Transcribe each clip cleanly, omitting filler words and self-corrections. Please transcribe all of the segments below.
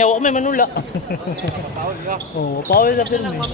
Yawa may manula. Paul, ya. Oo, power sa film eh.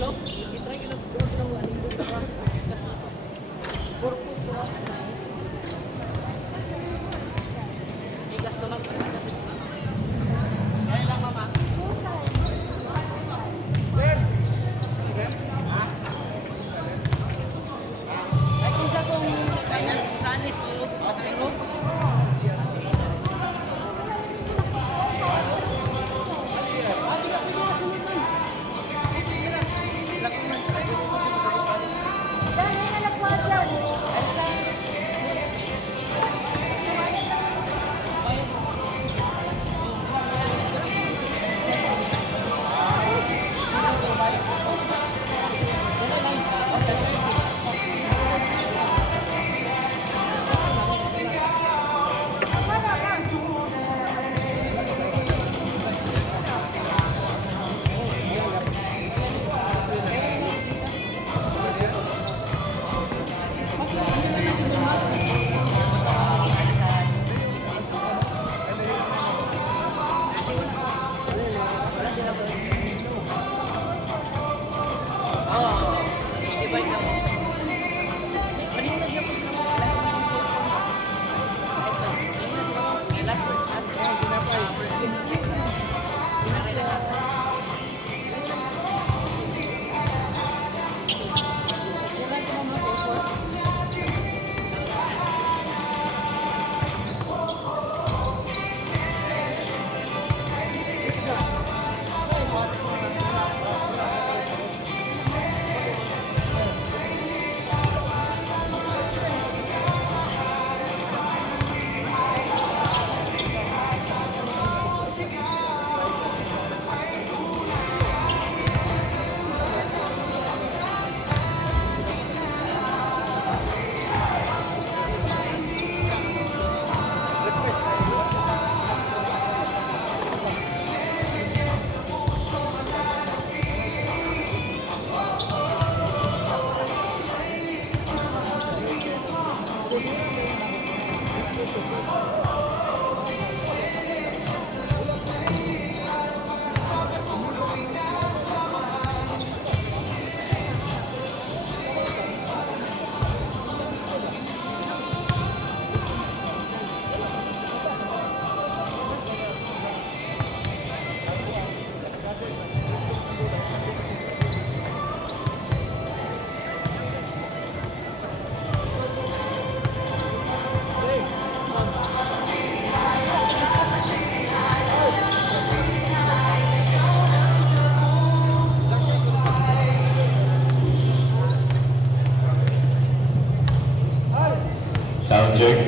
Sound check.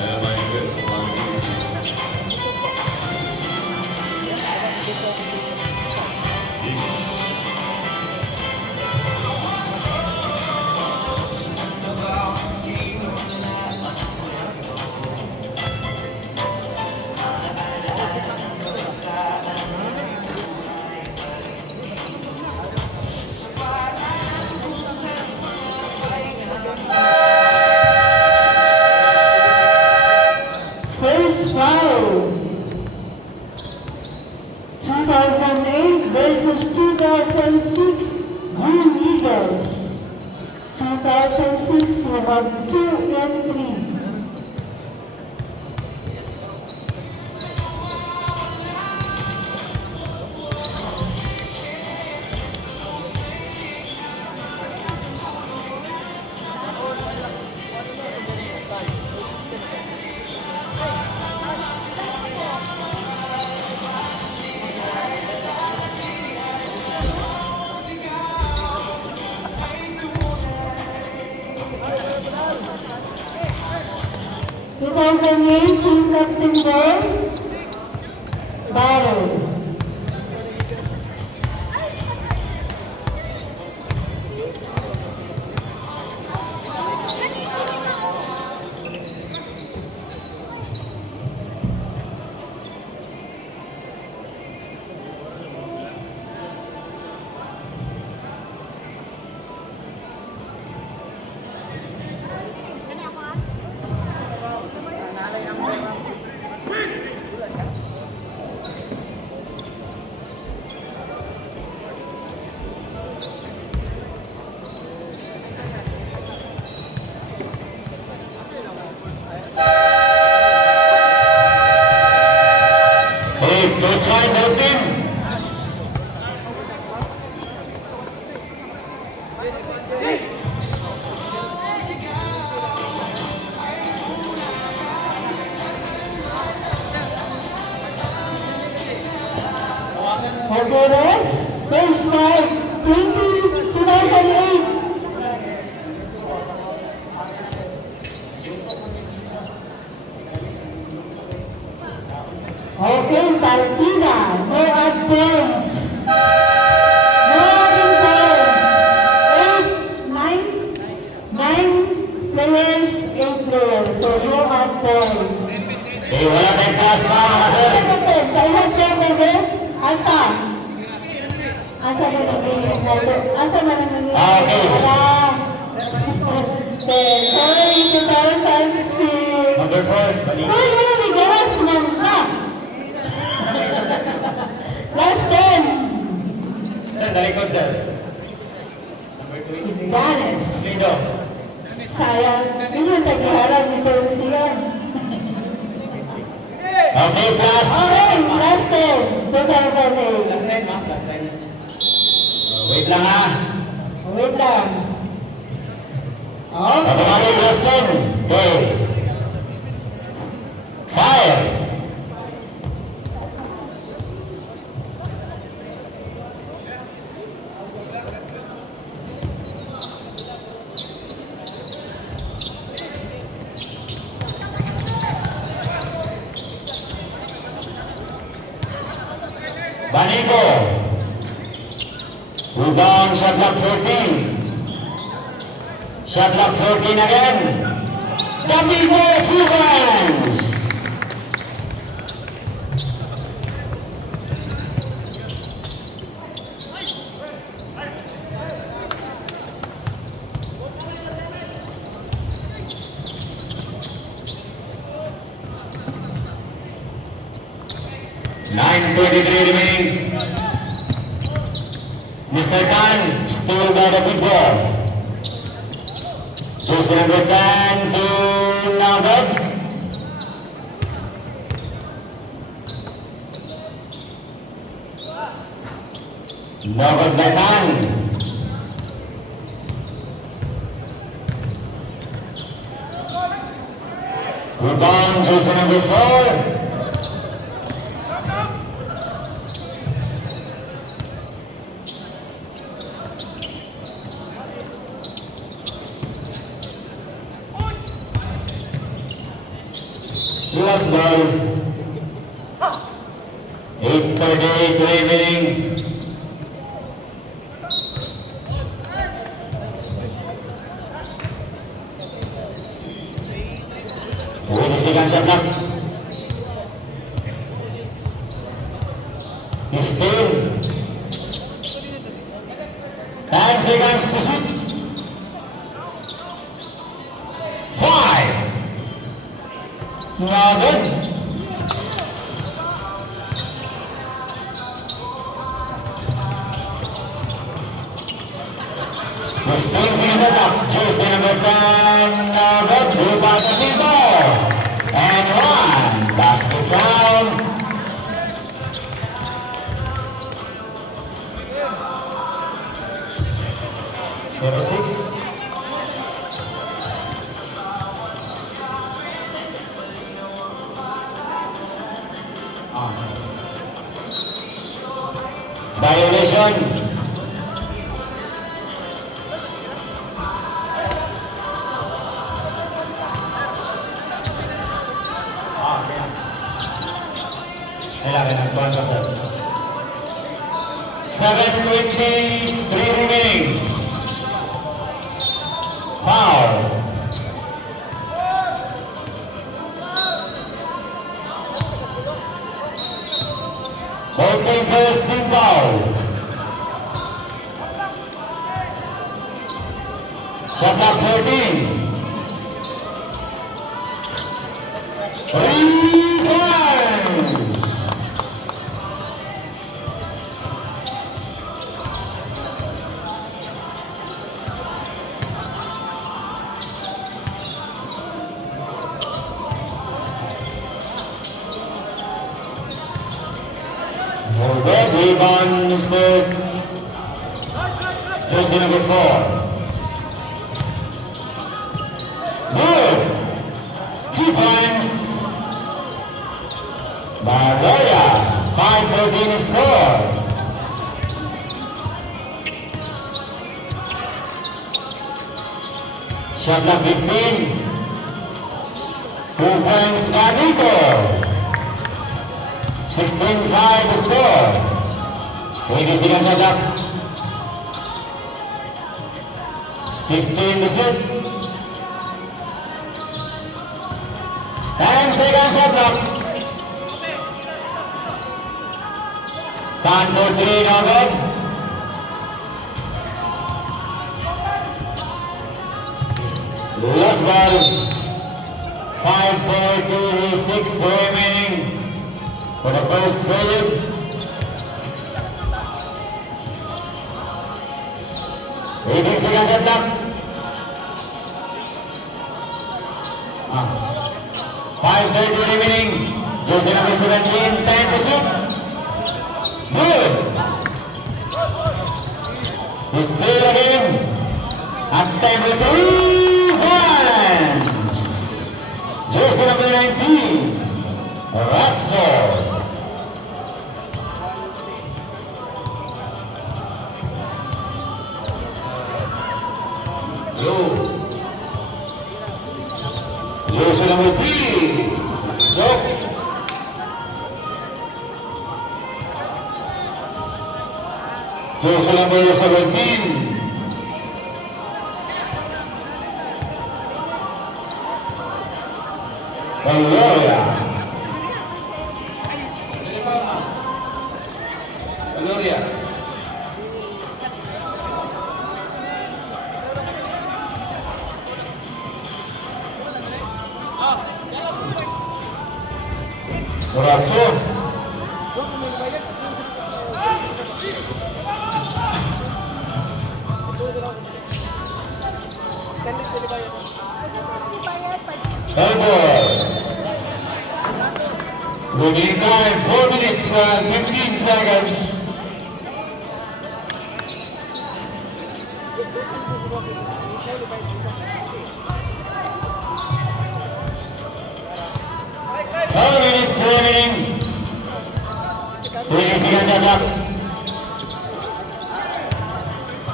Dynamite, 2008 versus 2006 Green Eagles. 2006 we have 2 entries. 2008 Team Captain Ball, Barrow. 2008 Okay, first line open. Okay, ref. First fight, 2008. Okay, partida. No advance. No advance. 9 players, 8 players. So no advance. Okay, wala tayong class na mga sir. Kailan tayo, ref? Asa? Asa na naging photo? Asa na naging Okay. Okay, sorry, 2006. Number 4. Balik. So, yun ang igawas man ka. Last 10. Sir, talikod sir. Number 2. Ganes. Lindo. Sayang. Yun yung tagharap nito siya. Okay, class. Okay, last 10. 2008. Last time, ma'am. Last time. Wait lang ha. Wait lang. Okay. Automatic last line. Okay. Fire. Banico. Rebound, shot clock 14. Shot clock 14 again. Banico, 2 points. Remaining. Mr. Tan, still by the big ball. Jersey number 10 to Nagad. Nagad by Tan. Rebound, jersey number 4. Last ball. 8:38 remaining. Seconds shot clock. 15. 10 seconds to shoot. 5. Not good. 15 seconds shot clock. Jersey number 10. Not good. Blue by the people. And one. Basket down. Number 6. Violation. Kailangan ng tuwan pa sir. 7:23 remaining. Foul. Holding first team foul. Shot clock 14. Returns. Good rebound, Mr. Jersey number 4. Good. 2 points. Baloya. 5-14 score. Shot clock 15. 2 points, Manico. 16-5 score. 20 seconds shot clock. 15 to shoot. 10 seconds shot clock. Count for 3 now, good. Last ball. 5:46 remaining for the first period. Waiting seconds shot clock. 5:30 remaining. Jersey number 17, 10 to shoot. Good. Still again. At 10 to 2 points. Jersey number 19, Ratso. Jersey number 3, Sok. Jersey number 17, Valoria. Ratso. Remaining time 4 minutes and 15 seconds. Remaining. 20 seconds shot clock.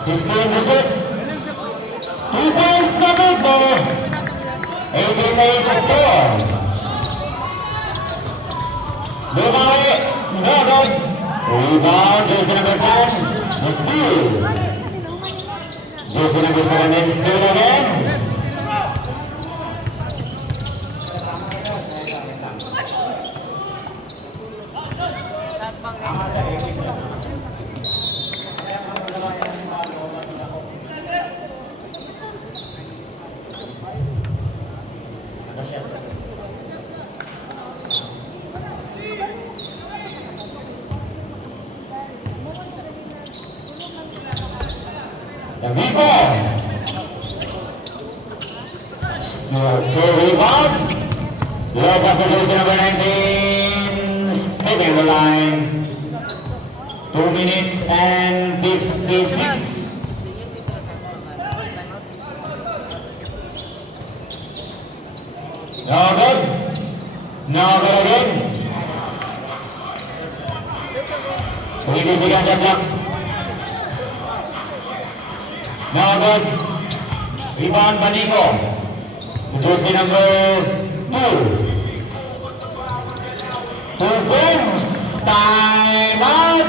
15 to shoot. 2 points na good mo. 18-8 to score. Lumawi. No good. Rebound. Jersey number 10. Steal. Jersey number 17. Steal again. Vivo. Still good rebound. Low pass to jersey number 19. Stepping the line. 2 minutes and 56. No good. No good again. 20 seconds shot clock. No good. Rebound Manico. Jersey number 2. 2 points. Time out.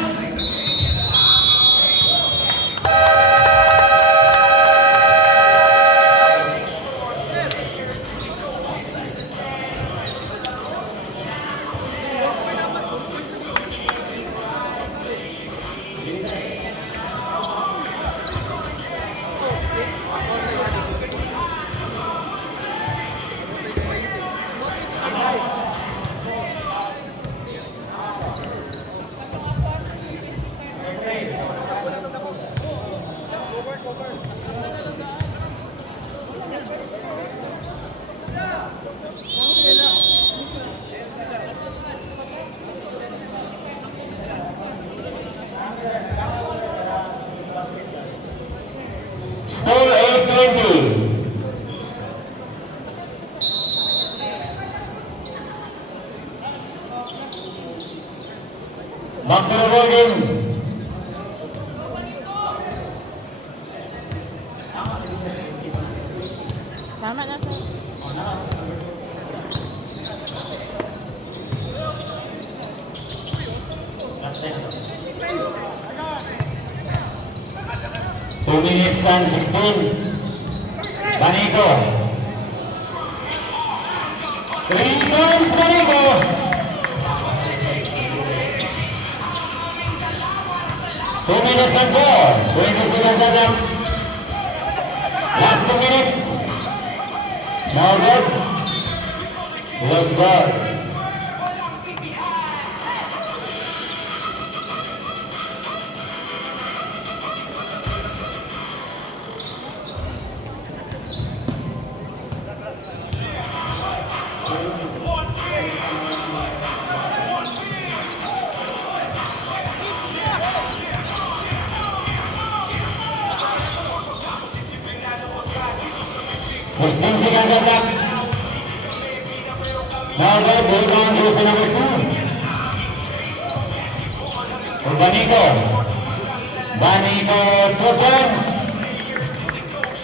Back to the ball game. Tama na, sir. Last time. 2 minutes and 16. Banico. 3 points, Banico. Two minutes and 4. 20 seconds at them. Last 2 minutes. No good. Lost ball. Muslim seconds at them. Now good. Ball down to number 2. For Banico. Banico 2 points.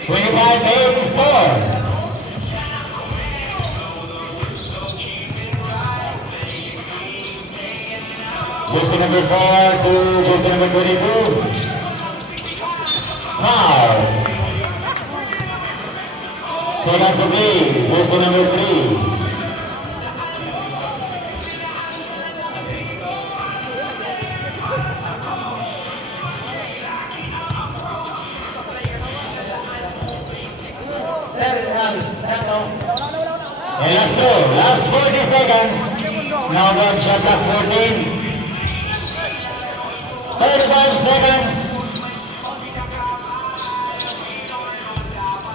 25-8 score. Jersey number 4 to jersey number 22. Foul. Seconds to play. Jersey number 3. And last 40 seconds. Now got shot clock 14. 35 seconds.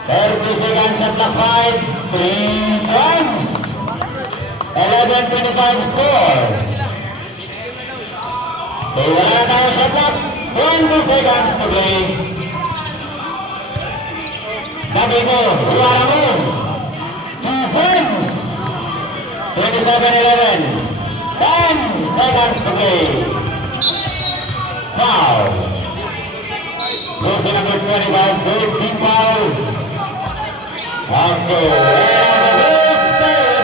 30 seconds, shot clock 5. 3 points. 11-25 score. Okay, wala na tayo shot clock. 20 seconds to play. Banico, wala mo. 2 points. 27-11. 10 seconds to play. Foul. Goes to number 25, good team foul. Okay, and the ball stayed.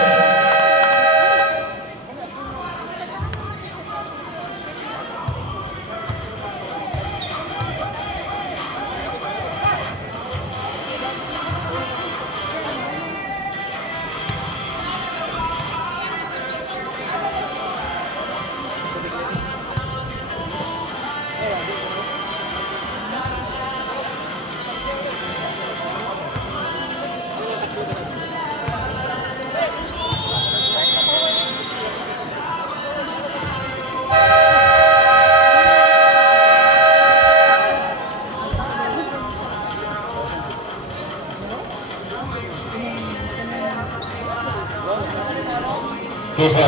Yes, sir.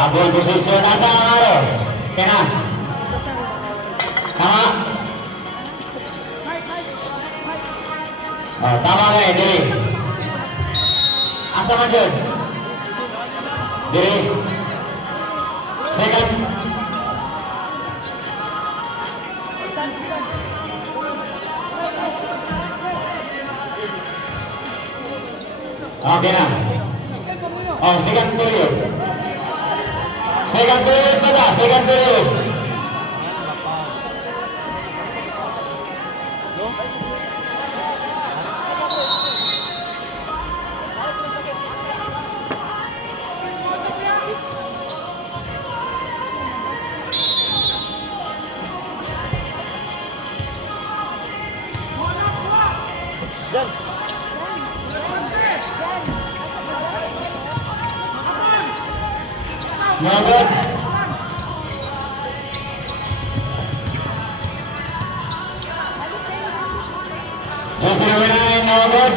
Abol posisyon. Asa ang araw? Kena? Tama? Oh, tama ka eh, diri. Asa man dyan? Diri. Second. Okay na. Oh, second period. Second period pa ba? Second period. No good. Jersey number 9, no good.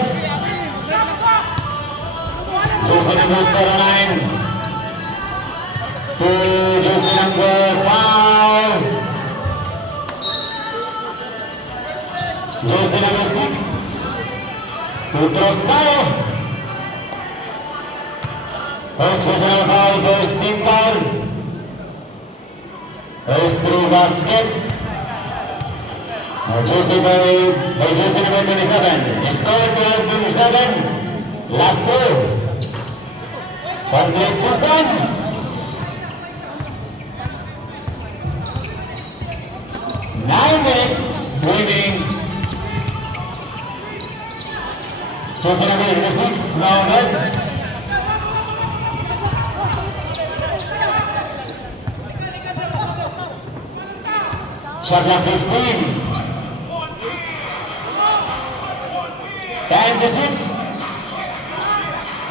Jersey number 09 to jersey number 5. Utros tayo. First personal foul, first team foul. First through basket. Jersey number 27. Score 12-27. Last throw. Complete 2 points. Nine minutes remaining. Jersey number 26. Now good. Shot clock 15. Time to shoot.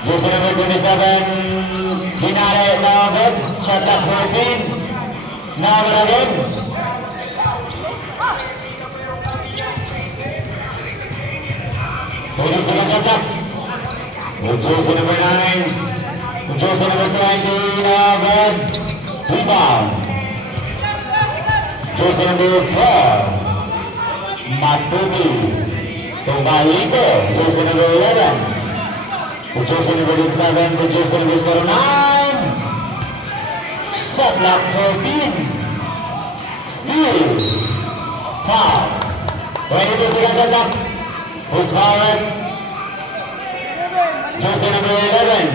Jersey number 27. Hinare now good. Shot clock 14. Now good again. Second shot clock. Jersey number 9. Jersey number 20. Now good. Rebound. Jersey number 4. Matubi. Kembali ke jersey number 11. Jersey number 7. Jersey number 9. Shot clock 14. Steal. Foul. 22 seconds shot clock. Who's fouled? Jersey number 11.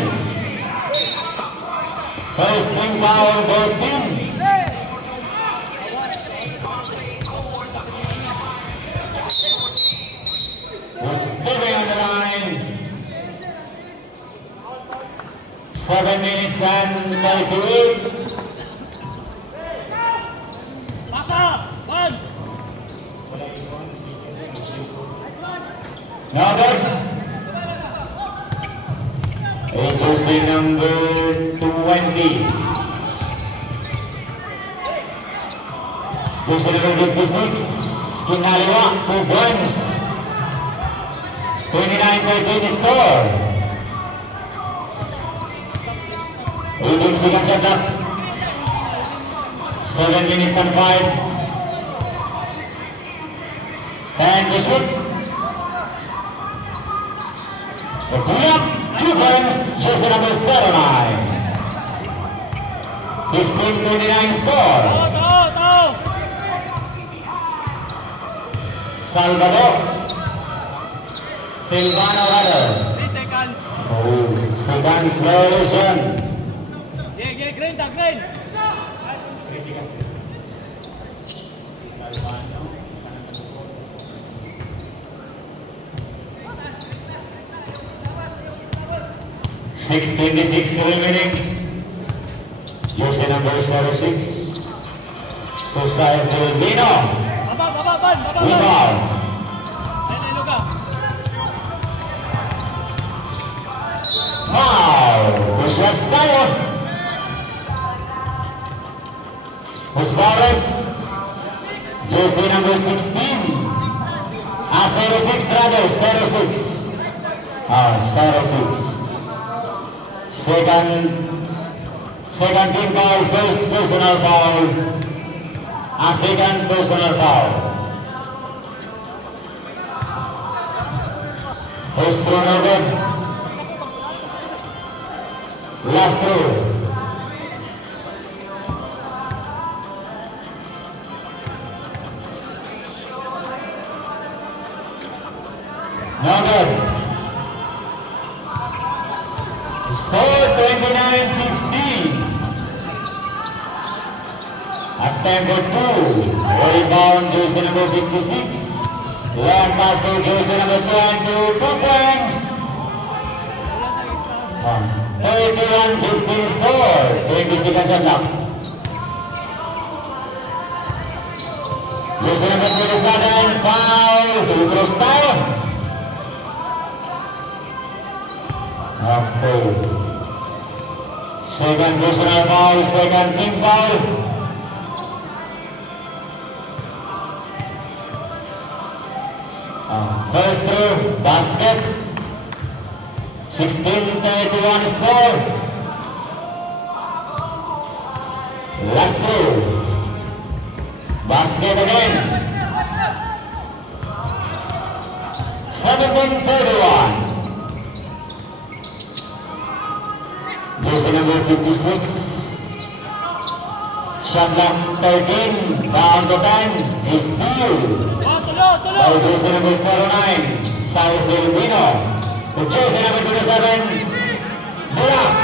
First team foul, both teams. Stepping on the line. 7 minutes and 38. Now good. Jersey number 20. Jersey number 56. Kinaliwa, 2 points. 29-13 score. 18 seconds shot clock. 7 minutes and 5. And to shoot. The cleanup, 2 points. Jersey number 79. 15-29 score. Salvador. Silvano rather. 3 seconds. Oh, seconds violation. Yeah, green, green. 3 seconds. 6:26 remaining. Jersey number 06. Kusay Silvino. Rebound. Foul. 2 shots tayo. Who's fouled? Jersey number 16. 06 rather. 06. 06. Second team foul, first personal foul. Second personal foul. First throw no good. Last throw. No good. Score 29-15. Attempt for 2. Rebound Jersey number 56. Long pass to Jersey number 22. 2 points. 31-15 score. 20 seconds shot clock. Jersey number 27. Foul. 2 cross tayo. Okay. Second personal foul, second team foul. First throw, basket. 16-31 score. Last throw. Basket again. 17-31. Jersey number 56. Shot clock 13. Down to 10. Is due. By jersey number 09. Silas Elvino. With jersey number 27. Bulak.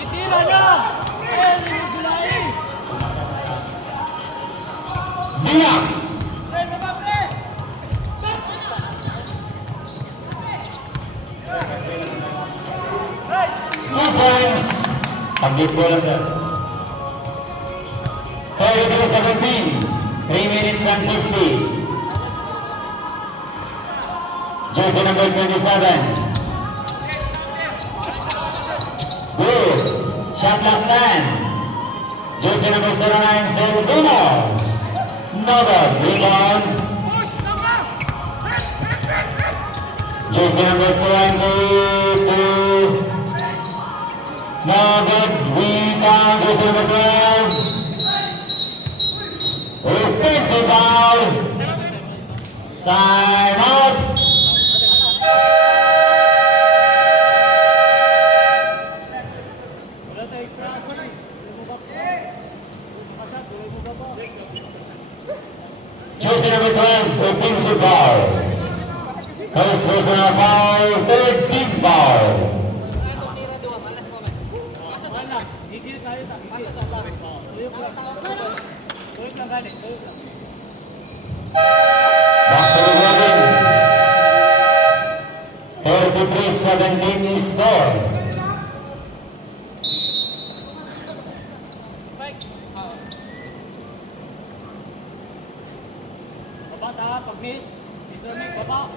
Titira na! Eh, gulay! Bulak. Two points. Complete ball lang, sir. 32-17. 3 minutes and 50. Jersey number 27. Good. Shot clock 10. Jersey number 09, Selvino. Another rebound. Jersey number 22. No good. Rebound. Jersey number 12. Offensive foul. Time out. Wala tayo extra. Sorry. Jersey number 12, offensive foul. First personal foul, third team foul. Gigil tayo ta. Pasa sa Allah. Tuyok lang. Tuyok lang galing. Tuyok lang. Back to the building. 33-17 is score. Spike. Baba ta, pag miss. Mister Mike, baba.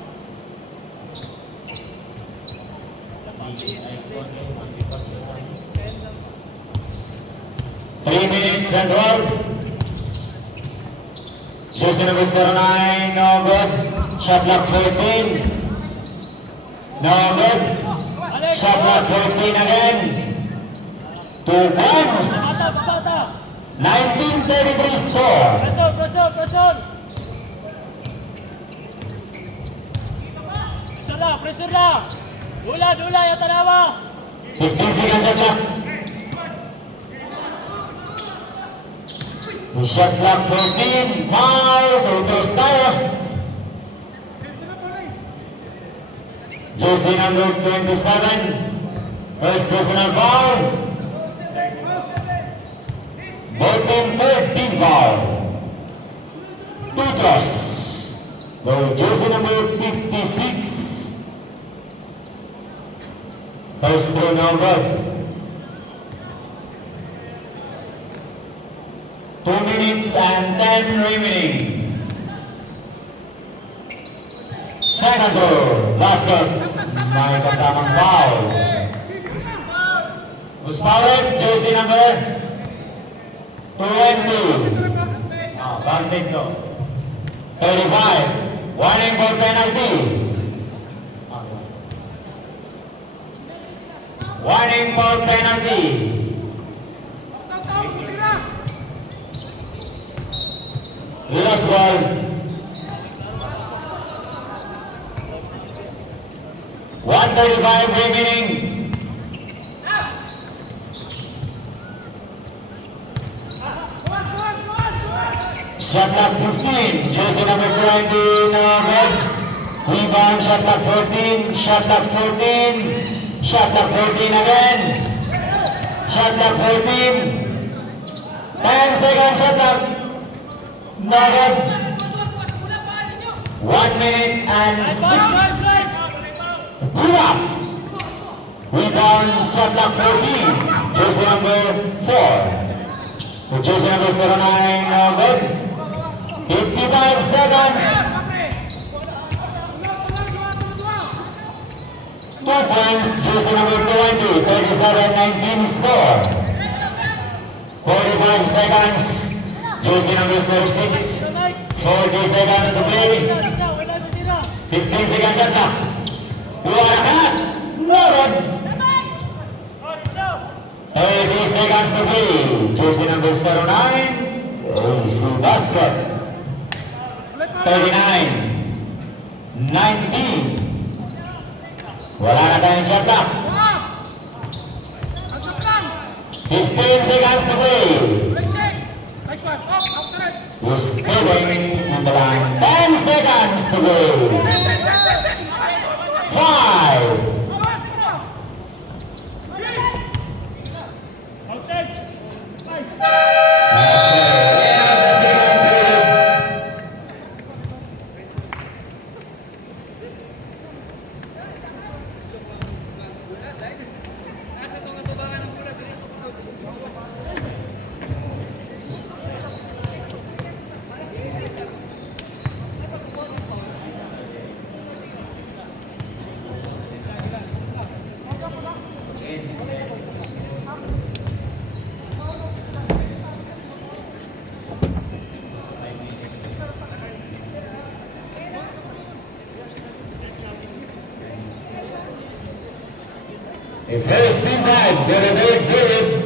3 minutes and 12. Jersey number 09, no good. Shot clock 14. No good. Shot clock 14 again. 2 points. Baba ta. 1933 score. Pressure, pressure, pressure. Pressure na, pressure na. Dula, dula, yung tanawa. 15 seconds shot clock. The shot clock 14. Foul. Totos tayo. Jersey number 27. First personal foul. Both team third team foul. Totos. The jersey number 56. First two no good. 2 minutes and 10 remaining. Second goal, basket. May kasamang foul. Uspawet, jersey number 20. Bandit no. 35. Warning for penalty. Warning for penalty. Last ball. .135 remaining. Shot clock 15. Jersey number 20. No good. Rebound. Shot clock 14. Shot clock 14. Shot clock 14 again. Shot clock 14. 10 seconds shot clock. No good. 1 minute and 6. Pull up. Rebound. Shot clock 14. Jersey number 4. Jersey number 09. No good. 55 seconds. 2 points. Jersey number 20. 37-19 score. 45 seconds. Jersey number 06. 40 seconds to play. 15 seconds shot clock. Dua lahat. No good. 30 seconds to play. Jersey number 09 is basket. 39. 19. Wala na tayong shot clock. 15 seconds to play. Nice one. Up the red. He's moving on the line. 10 seconds to play. 5. The first impact, the rebate Philip.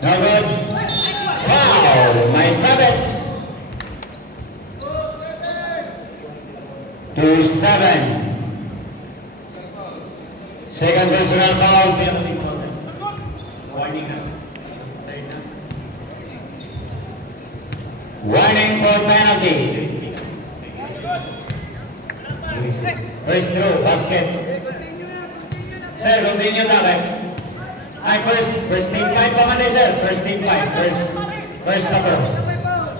No good. Foul. May sabit. 2-7. Second personal foul. Warning for penalty. First throw, basket. Sir, continue dapat. Ay, first team fight pa man eh, sir. First team fight. First pa to.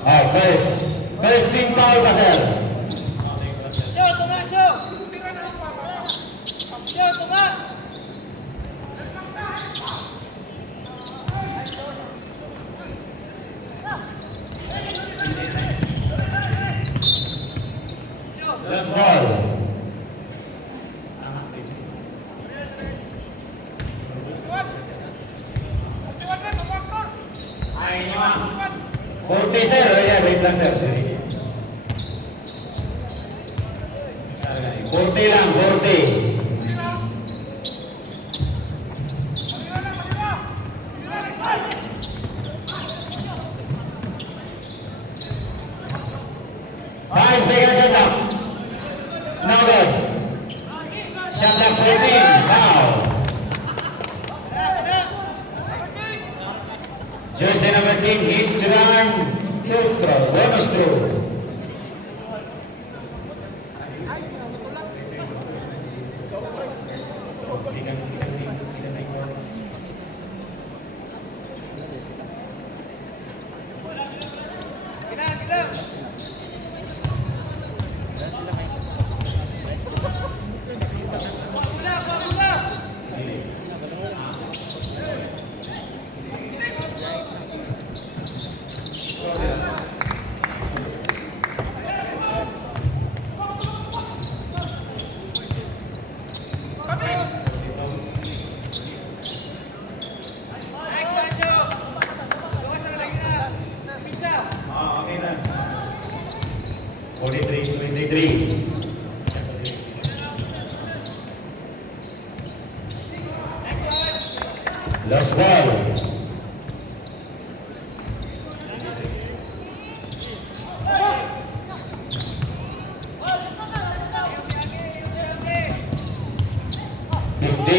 Oh, first team foul pa, sir. Show, tunga, show. Show, tunga. Last ball. Forty, sir. Oh, yeah, wait lang, sir. 40 lang, 40. Five seconds shot clock. No good. Shot clock 14. Foul. Jersey number 10, hit Juran. Neutral. Bonus throw. Nice one, Joe. Lukas na lagi na. Pizza. 43-23. Last ball.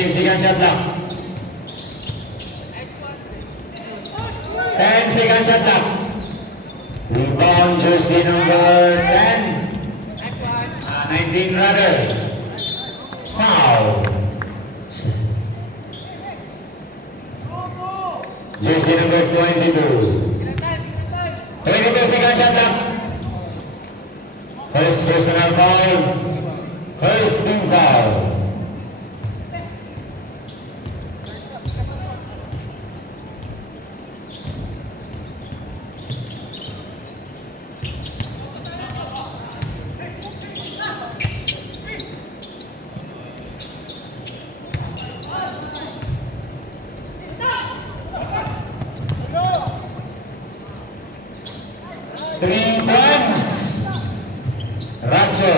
Second shot clock. 10 second shot clock. Rebound jersey number 10. Nice one. 19 rather. Foul. Jersey number 22. 22 second shot clock. First personal foul. First team foul. 3 points. Rancho.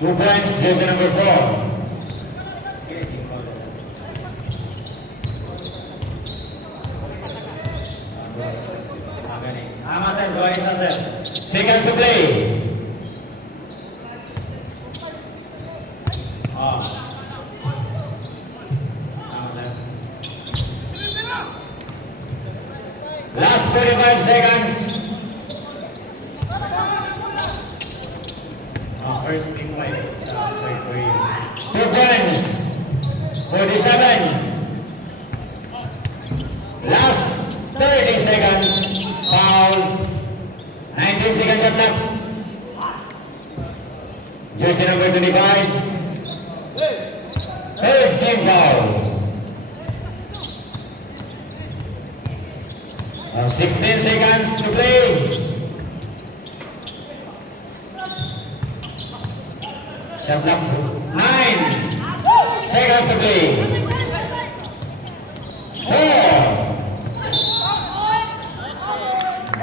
Two points, jersey number 4. Seconds to play. Last 45 seconds. First team play. For you. 2 points. 47. Last 30 seconds. Foul. 19 seconds shot clock. Jersey number 25. Third team foul. 16 seconds to play. Shot clock. 9 seconds to play. 4.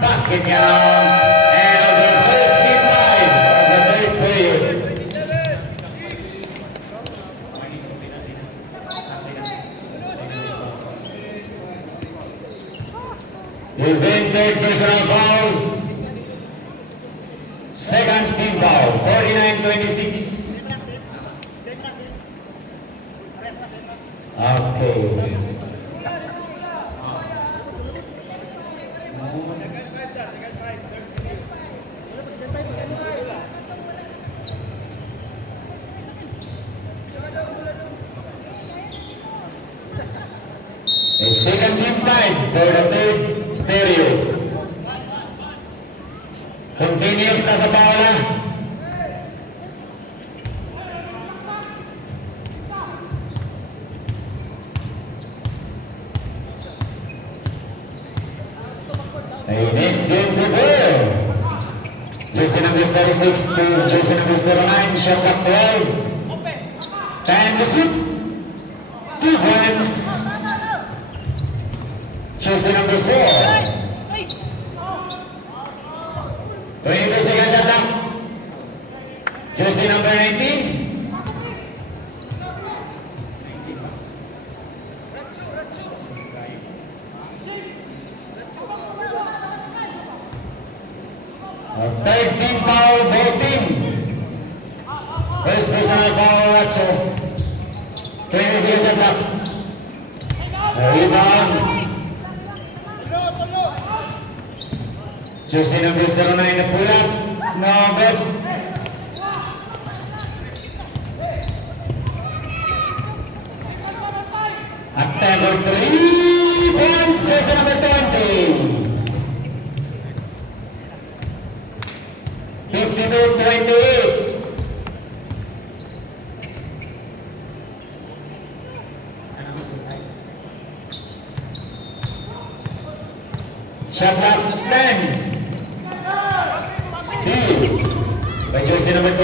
Basket count. And of the first team five of the third period. Third personal foul. Second team foul. 49-26. Okay. A second team time for the third period. Continuous na sa bola. A next game to go. Jersey number 36 to jersey number 09. Shot clock 12. Time to shoot. 2 points. Jersey number 4. 22 seconds shot clock. Jersey number 19. Third team foul, both team. First personal foul, Ratso. 20 seconds shot clock. Rebound. Jersey number 09 na pulat. No good. At number 3 points, jersey number 20. 52-28. Shot clock 10. Steal by jersey number 20.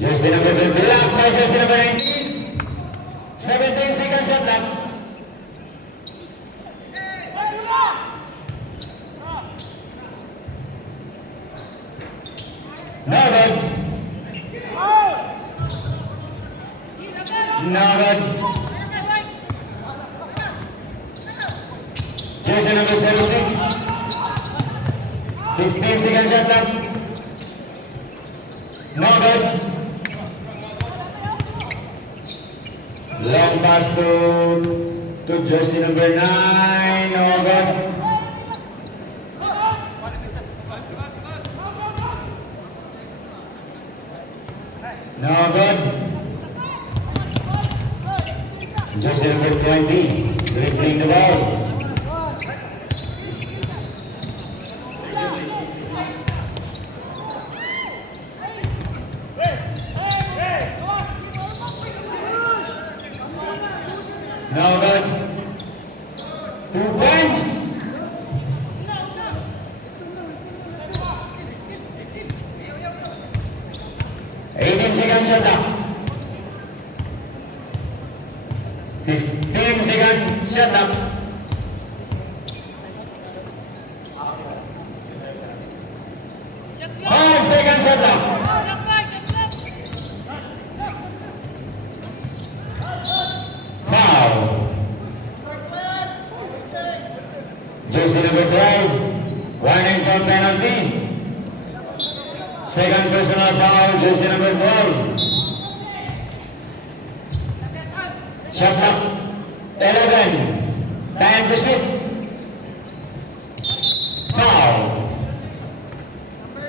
Jersey number 20 blocked by jersey number 19. 17 seconds shot clock. No good. No good. Jersey number 76. 15 seconds shot clock. No good. Long pass to jersey number 9. No good. No good. Jersey number 20. Dribbling the ball. No good. 2 points. shot clock. 15 seconds shot clock. 5 seconds shot clock. Foul. Jersey number 12, warning for penalty. Second personal foul, jersey number 12. Shot clock, 11. Time to shoot. Foul.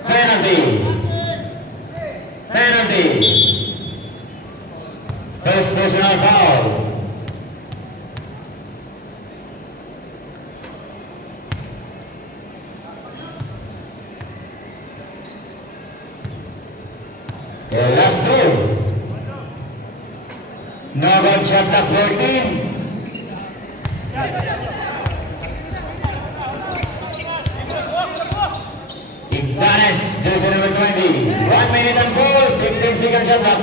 Penalty. Penalty. First personal foul. The last two. No good shot clock 14. Igdanes, jersey number 20. 1 minute and 15 seconds shot clock.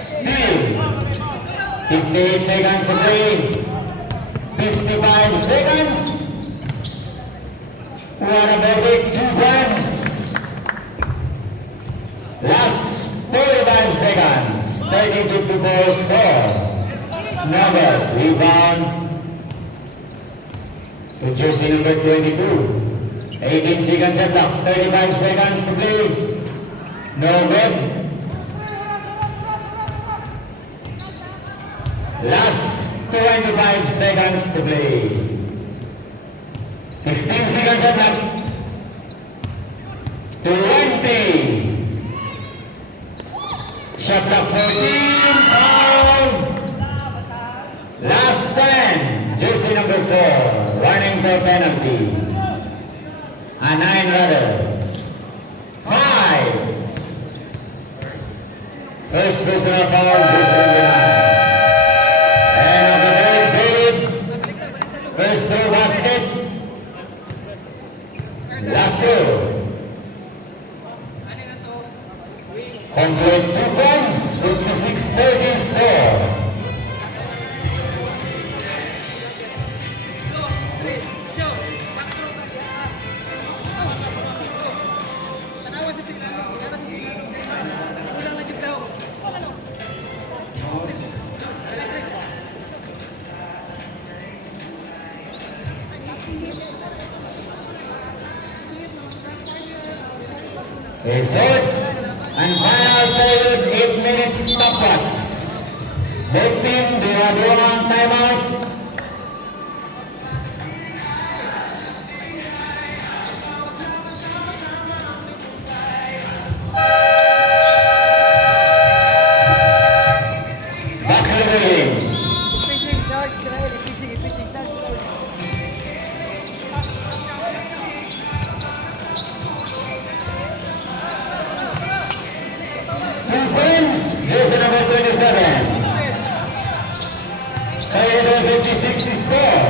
Still. 58 seconds to play. 55 seconds. What about it? 2 points. Last 45 seconds. 30-54 score. Number rebound to jersey number 22. 18 seconds shot clock. 35 seconds to play. No good. Last 25 seconds to play. 15 seconds shot clock. 20. Shot clock 14. Foul. Last 10. Jersey number 4. Running for penalty. A 9 rather. 5. First personal foul. Jersey number 9. And on the third period. First throw basket. Last two. Complete 2 points, 56-30 score. A fourth and final period, 8 minutes stopwatch. Both team, dua-dua timeout. Back to the game. Jersey number 27. 56 is score.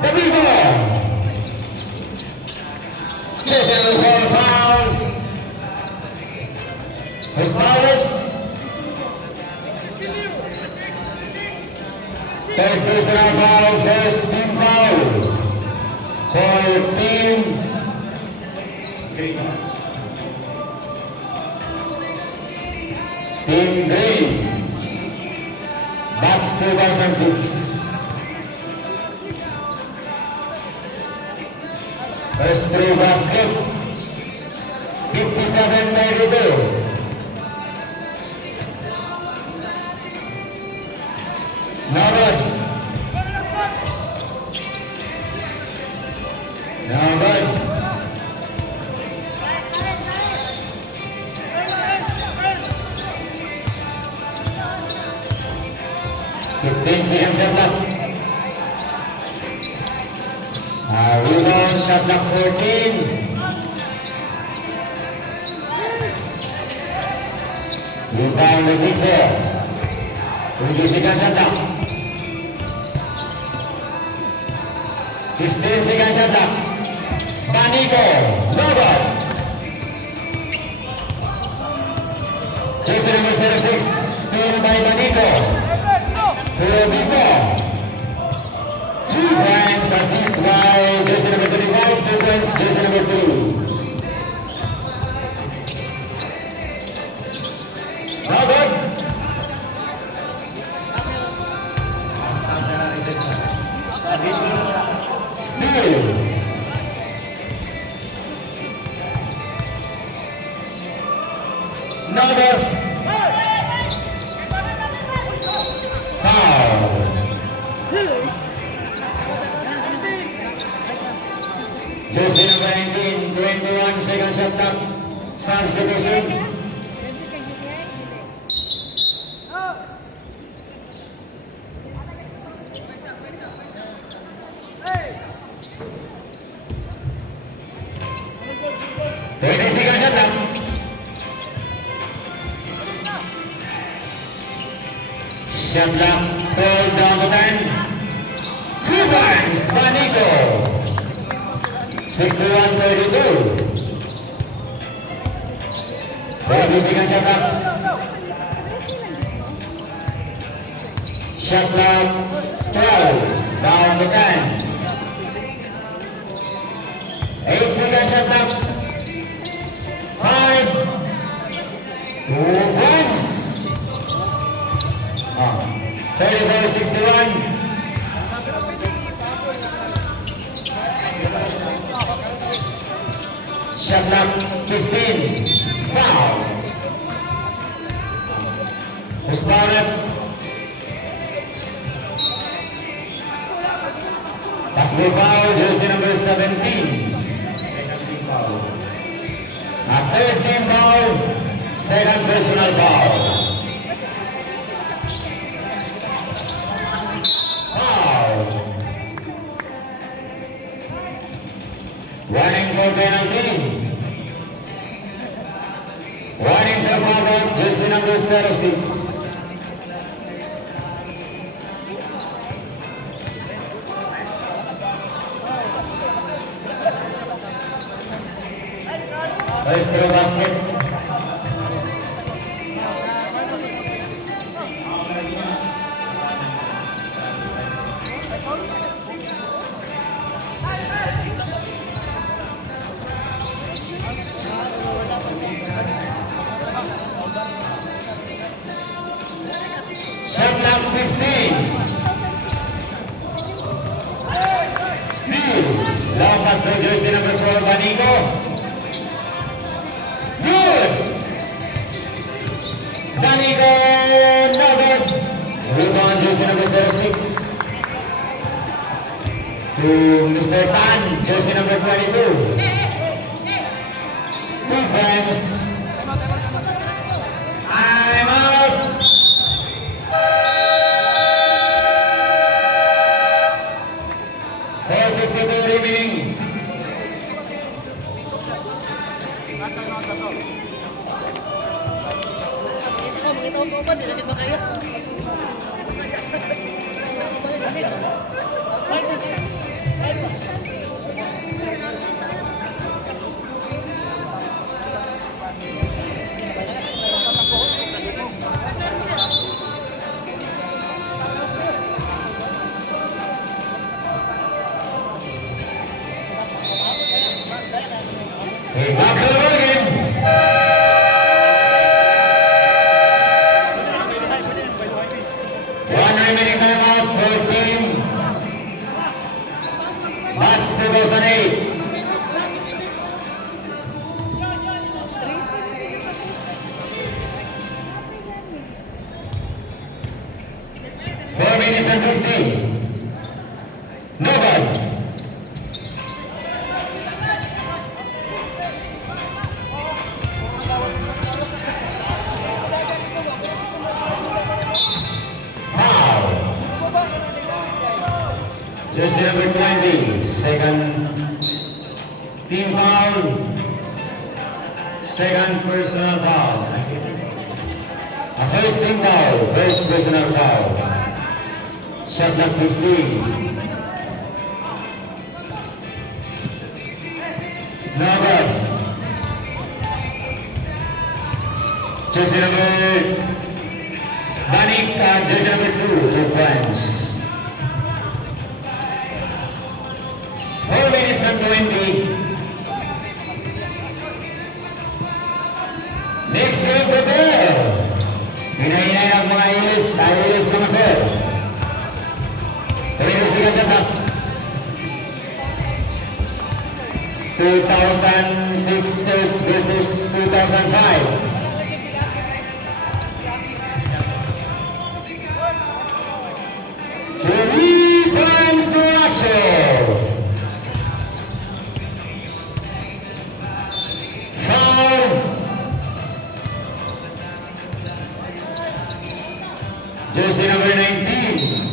The rebound. Jersey number 4 foul. Was fouled. Third personal foul, first team foul. For team Team Green. That's 2006. First through basket. 57-32. No good. No good. 15 seconds shot clock. Rebound shot clock 14. Rebound the big ball. 20 seconds shot clock. 15 seconds shot clock. Banico, no good. Jersey number 06, still by Banico. To Vico. 2 points assist by jersey number 35, 2 points jersey number 2. No good. Still. No good. Foul. Jersey number 19, 21 seconds shot clock. Substitution. Shot clock, ball down the line. 2 points, Banico. 61-32. 30 seconds shot clock. Shot clock, 12, down the line. 8 seconds shot clock. 5, 2 points. 34-61. Shot clock 15. Foul. Mustarak. Possible foul, jersey number 17. Second team foul. A third team foul. Second personal foul. Warning for penalty. Warning for foul, jersey number 06. First row basket. Shot clock 15. Steal. Long pass to jersey number 4, Banico. Good. Banico, no good. Rebound jersey number 06. To Mr. Pan, jersey number 22. 2 times. I'm out. 4:52 remaining. Hey, back to the ball again. 1 remaining timeout for team. That's 2008. Minutes and 50. No ball. Jersey number 20, second team foul, second personal foul. A first team foul, first personal foul. Shot clock 15. jersey number Manik and jersey number 2 points. 4 minutes and 20. Next game to bell. Hinahinay ng mga ilis. Ilis naman sir. Ilis liga siya top. 2006 versus 2005. Three times Racho. Foul. Jersey number 19.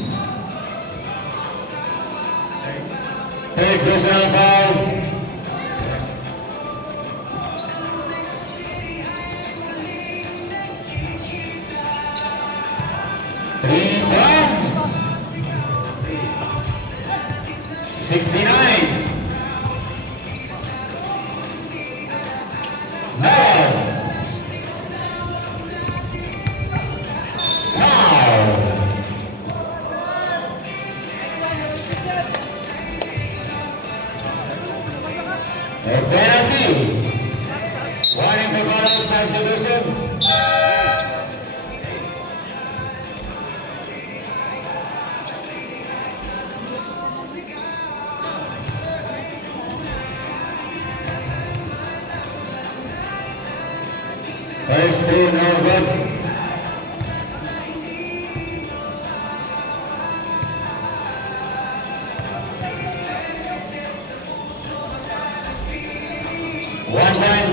Third personal foul. Three times. 69. Medal. Foul. A penalty. Warning for foul, substitution. First three, no good. One point.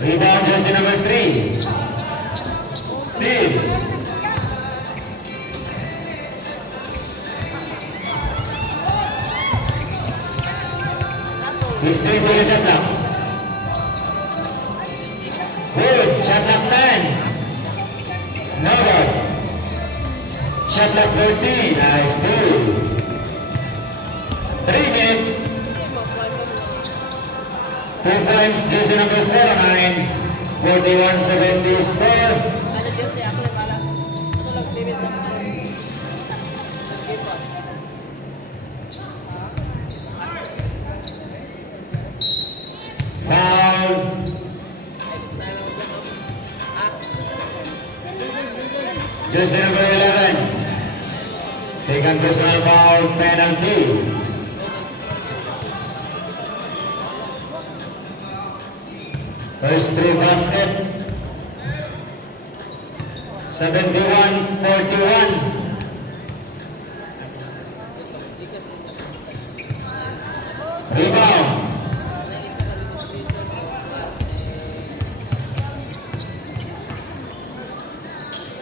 Rebound jersey number 3. Steve. Mistake sa shot clock. Good. Shot clock 10. No good. Shot clock 14. Nice two. 3 minutes. 2 points. Jersey number 09. 41-70 score. Ano jersey ako na pala. Ito lang limit lang. Foul. Jersey number 11. Second personal foul, penalty. First three basket. 71-41. Rebound.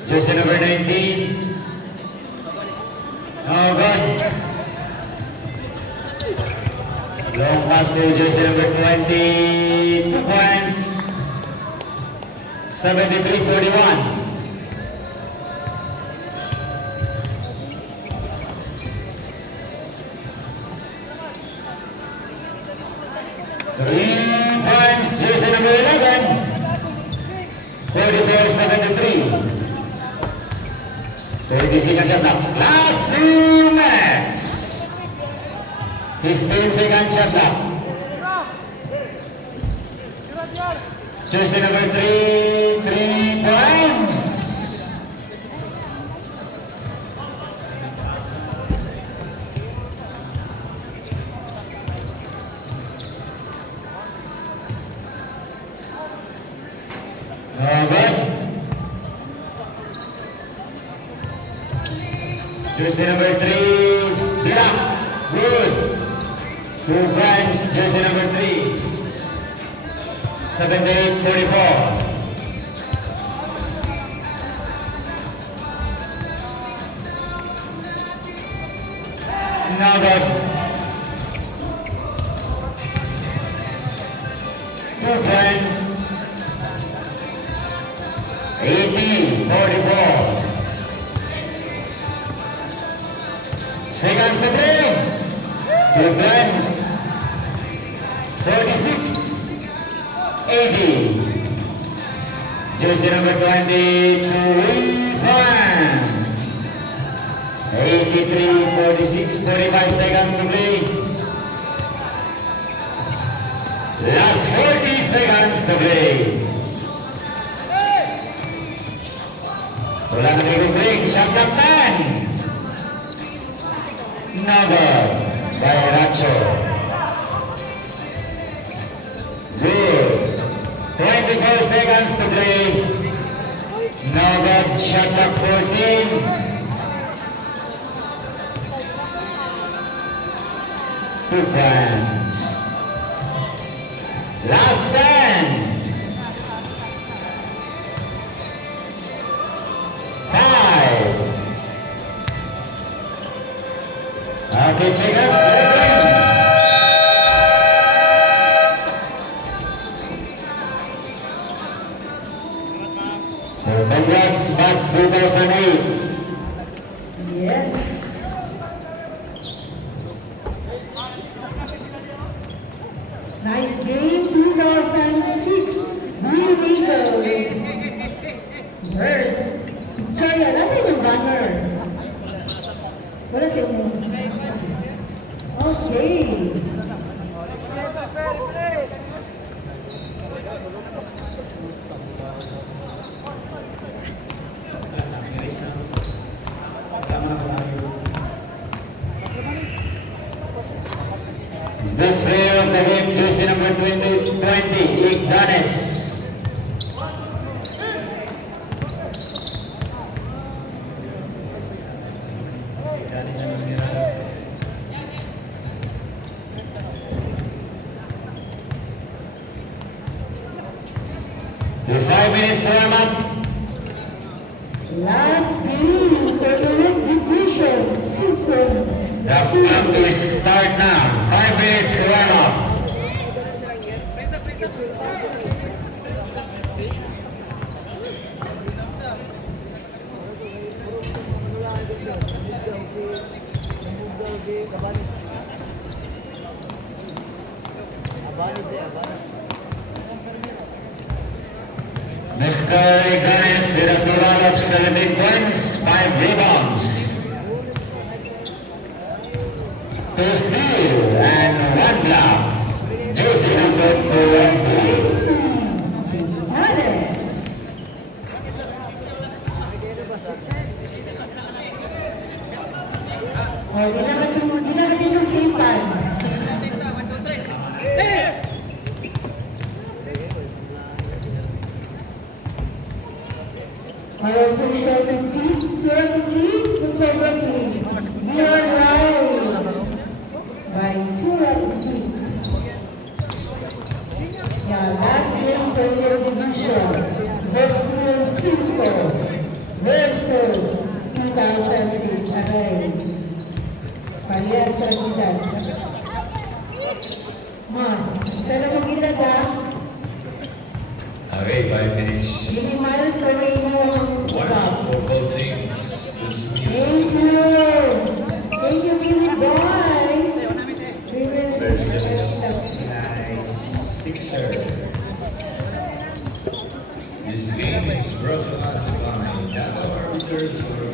Jersey number 19. No good. Long pass to jersey number 20. 2 points. 73-41. Three points, jersey number 11. 44-73. 36 shot clock. Last 2 minutes. 15-second shot clock. Jersey number 3, 3 points. Good. Jersey number 3, block. Good. 2 points, jersey number 3. 78-44. No good. 2 points. 80-44. Seconds to play. Philippines 46, 80. Jersey number 20 to Ivan. 83, 46, 45 seconds to play. Last 40 seconds to play. Wala na kayo break. Shot clock 10. Another by Racho. Good. 24 seconds to play. No good. Shot clock 14. 2 points. Last 10. 5. Okay, checkers. Congrats, Bats 2008. Yes. Nice game, 2006. Blue Eagles. First. Victoria, nasa yung banner? Wala sa inyo. Okay. Best player of the game, jersey number 20, Ignanes. The 5 minutes warm up. Last game for the Red Division season. The clock is start now. 5 minutes warm up. Mr. Ignanes with a total of 17 points, 5 rebounds, 2 steals, and 1 block. Jersey number 20. Alex. Oh, di naman yung sipan. Our official team, 20, we are live by 2 Yeah, last game for your division, Boston Cinco versus 2006 again. Parehas sa edad. Mas, isa na mag-edad ha? Okay, 5 minutes. Hindi miles kami yung For both teams. Thank you. Thank you, Kimmy Boy. We will Sixer. This game is brought to us by Java Arbiters for